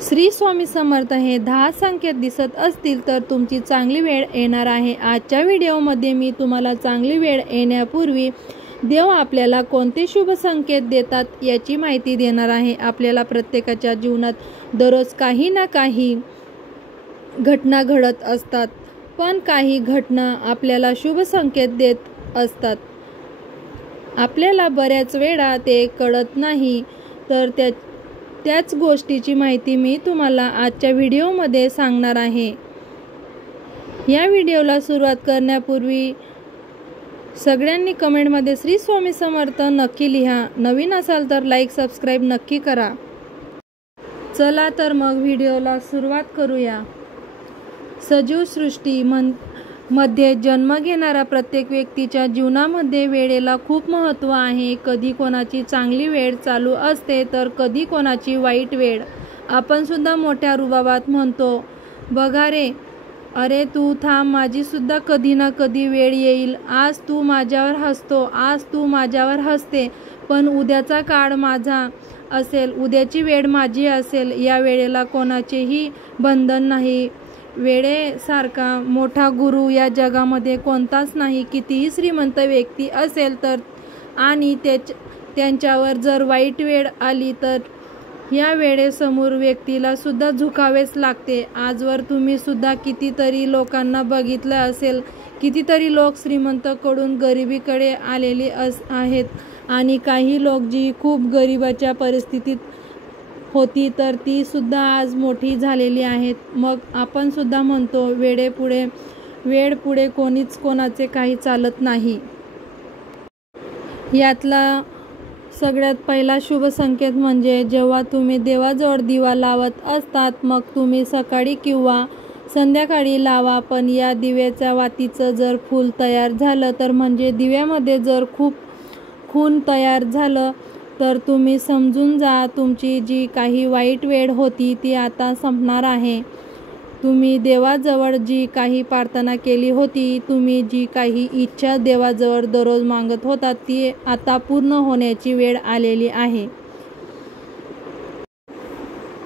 श्री स्वामी समर्थ हे 10 संकेत दिसत असतील तर तुमची चांगली वेळ येणार आहे। आजच्या व्हिडिओमध्ये मी तुम्हाला चांगली वेळ येण्यापूर्वी देव आपल्याला कोणते शुभ संकेत देतात याची माहिती देणार आहे। आपल्याला प्रत्येकाच्या जीवनात दररोज काही ना काही घटना घडत असतात, पण काही घटना आपल्याला शुभ संकेत देत असतात। आपल्याला बऱ्याच वेळा ते कळत नाही, तर त्याच गोष्टीची माहिती मी तुम्हाला आजच्या व्हिडिओमध्ये सांगणार आहे। या व्हिडिओला सुरुवात करण्यापूर्वी सगळ्यांनी कमेंटमध्ये श्री स्वामी समर्थ नक्की लिहा। नवीन असाल तर लाईक सबस्क्राईब नक्की करा। चला तर मग व्हिडिओला सुरुवात करूया। सजीव सृष्टी मध्ये जन्म घेणारा प्रत्येक व्यक्तीच्या जीवनामध्ये वेळेला खूप महत्त्व आहे। कधी कोणाची चांगली वेळ चालू असते तर कधी कोणाची वाईट वेळ। आपण सुद्धा मोठ्या रुबाबात म्हणतो, बघा रे, अरे तू थांब, माझी सुद्धा कधी ना कधी वेळ येईल। आज तू माझ्यावर हसतो, आज तू माझ्यावर हसते, पण उद्याचा काळ माझा असेल, उद्याची वेळ माझी असेल। या वेळेला कोणाचेही बंधन नाही। वेळेसारखा मोठा गुरु या जगामध्ये कोणताच नाही। कितीही श्रीमंत व्यक्ती असेल तर आणि त्यांच्यावर जर वाईट वेळ आली तर या वेळेसमोर व्यक्तीला सुद्धा झुकावेच लागते। आजवर तुम्ही सुद्धा कितीतरी लोकांना बघितलं असेल, कितीतरी लोक श्रीमंताकडून गरिबीकडे आलेले आहेत आणि काही लोक जी खूप गरिबाच्या परिस्थितीत होती तर ती सुद्धा आज मोठी झालेली आहेत। मग आपण सुद्धा म्हणतो, वेळ पुढे कोणीच कोणाचे काही चालत नाही। यातला सगळ्यात पहिला शुभ संकेत म्हणजे जेव्हा तुम्ही देवाजवळ दिवा लावत असतात, मग तुम्ही सकाळी किंवा संध्याकाळी लावा, पण या दिव्याच्या वातीचं जर फूल तयार झालं तर म्हणजे दिव्यामध्ये जर खूप खून तयार झालं तर तुम्ही समजून जा, तुमची जी काही वाईट वेळ होती ती आता संपणार आहे। तुम्ही देवाजवळ जी काही प्रार्थना केली होती, तुम्ही जी काही इच्छा देवाजवळ दररोज मागत होता, ती आता पूर्ण होण्याची वेळ आलेली आहे।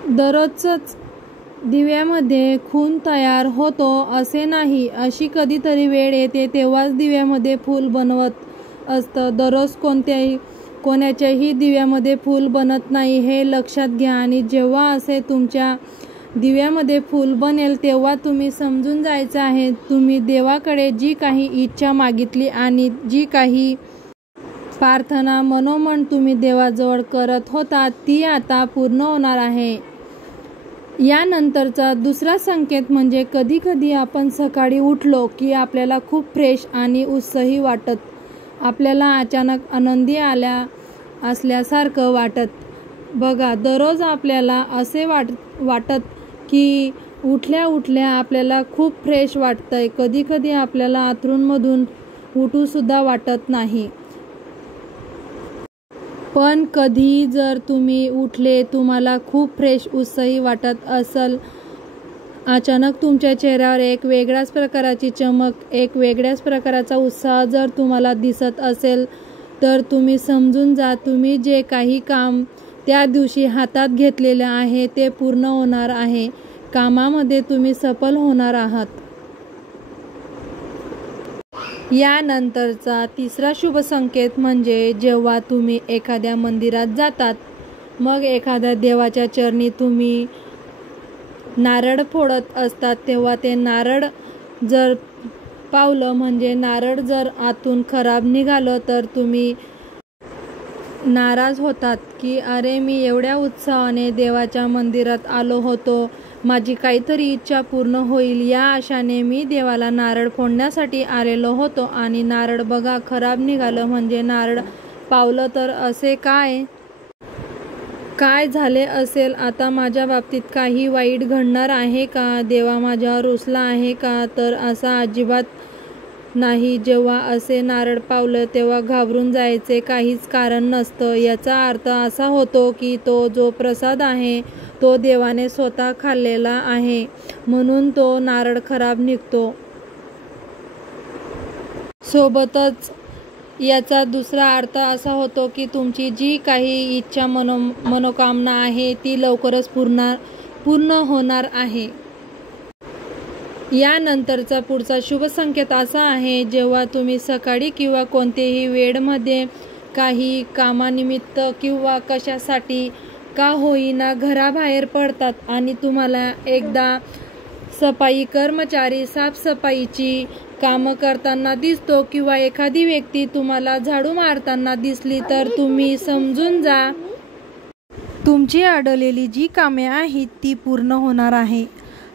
दररोजच दिव्यामध्ये खून तयार होतो असे नाही, अशी कधीतरी वेळ येते तेव्हाच दिव्यामध्ये फूल बनवत असतं। दररोज कोणाच्याही दिव्यामध्ये फूल बनत नाही, हे लक्षात घ्या। आणि जेव्हा असे तुमच्या दिव्यामध्ये फूल बनेल तेव्हा तुम्ही समजून जायचं आहे, तुम्ही देवाकडे जी काही इच्छा मागितली आणि जी काही प्रार्थना मनोमन तुम्ही देवाजवळ करत होता ती आता पूर्ण होणार आहे। यानंतरचा दुसरा संकेत म्हणजे कधी कधी आपण सकाळी उठलो की आपल्याला खूप फ्रेश आणि उत्साही वाटत, आपल्याला अचानक आनंदी असल्यासारखं वाटत। बघा, दररोज आपल्याला असे वाटत की उठल्या उठल्या आपल्याला खूप फ्रेश वाटतंय। कधी कधी आपल्याला अंथरूणामधून उठू सुद्धा वाटत नाही, पण कधी जर तुम्ही उठले, तुम्हाला खूप फ्रेश उत्साही वाटत असेल, अचानक तुमच्या चेहऱ्यावर एक वेगळ्याच प्रकारची चमक, एक वेगळ्याच प्रकारचा उत्साह जर तुम्हाला दिसत असेल तर तुम्ही समजून जा, तुम्ही जे काही काम त्या दिवशी हातात घेतलेले आहे ते पूर्ण होणार आहे। कामामध्ये तुम्ही सफल होणार आहात। यानंतरचा तिसरा शुभ संकेत म्हणजे जेव्हा तुम्ही एखाद्या मंदिरात जातात, मग एखाद्या देवाच्या चरणी तुम्ही नारळ फोडत असतात, तेव्हा ते नारळ जर पावलं, म्हणजे नारळ जर आतून खराब निघालं तर तुम्ही नाराज होतात की अरे, मी एवढ्या उत्साहाने देवाच्या मंदिरात आलो होतो, माझी काहीतरी इच्छा पूर्ण होईल या आशाने मी देवाला नारळ फोडण्यासाठी आलेलो होतो आणि नारळ बघा खराब निघालं, म्हणजे नारळ पावलं तर असे काय झाले असेल? आता माझ्या बाबतीत काही वाईट घडणार आहे का? देवा माझ्यावर रुसला आहे का? तर असा अजिबात नाही। जेव्हा असे नारळ पावलं तेव्हा घाबरून जायचे काहीच कारण नसतं। याचा अर्थ असा होतो की तो जो प्रसाद आहे तो देवाने स्वतः खाल्लेला आहे, म्हणून तो नारळ खराब निघतो। सोबतच याचा दुसरा अर्थ असा होतो की तुमची जी काही इच्छा मनोकामना आहे ती लवकरच पूर्ण होणार आहे। यानंतरचा पुढचा शुभ संकेत असा आहे, जेव्हा तुम्ही सकाळी किंवा कोणत्याही वेळेमध्ये काही कामानिमित्त किंवा कशासाठी का होईना घराबाहेर पडतात आणि तुम्हाला एकदा सफाई कर्मचारी साफसफाईची कामं करताना दिसतो किंवा एखादी व्यक्ती तुम्हाला झाडू मारताना दिसली, तर तुम्ही समजून जा तुमची अडलेली जी कामे आहेत ती पूर्ण होणार आहे।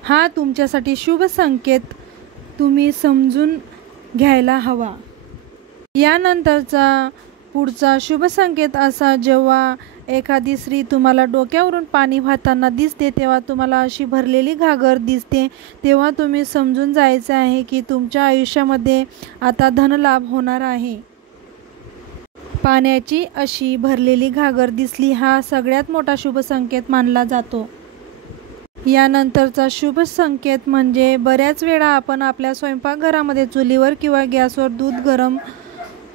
हा तुमच्यासाठी शुभ संकेत तुम्ही समजून घ्यायला हवा। यानंतरचा पुढचा शुभ संकेत असा, जेव्हा एखादी स्त्री तुम्हाला डोक्यावरून पाणी वाहताना दिसते, तेव्हा तुम्हाला अशी भरलेली घागर दिसते, तेव्हा तुम्ही समजून जायचे आहे की तुमच्या आयुष्यामध्ये आता धनलाभ होणार आहे। पाण्याची अशी भरलेली घागर दिसली हा सगळ्यात मोठा शुभ संकेत मानला जातो। यानंतरचा शुभ संकेत म्हणजे बऱ्याच वेळा आपण आपल्या स्वयंपाकघरामध्ये चुलीवर किंवा गॅसवर दूध गरम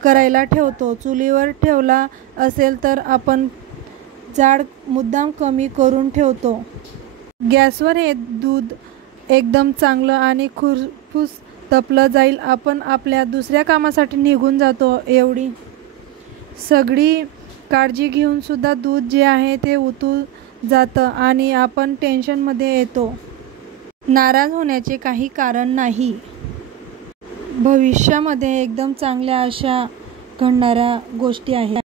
करायला ठेवतो। चुलीवर ठेवला असेल तर आपण जाळ मुद्दाम कमी करून ठेवतो। गॅसवर हे दूध एकदम चांगलं आणि खुसखुस तपलं जाईल, आपण आपल्या दुसऱ्या कामासाठी निघून जातो। एवढी सगळी काळजी घेऊन सुद्धा दूध जे आहे ते उतू जातं आणि आपण टेन्शनमध्ये येतो। नाराज होण्याचे काही कारण नाही। भविष्यामध्ये एकदम चांगल्या अशा घडणाऱ्या गोष्टी आहेत।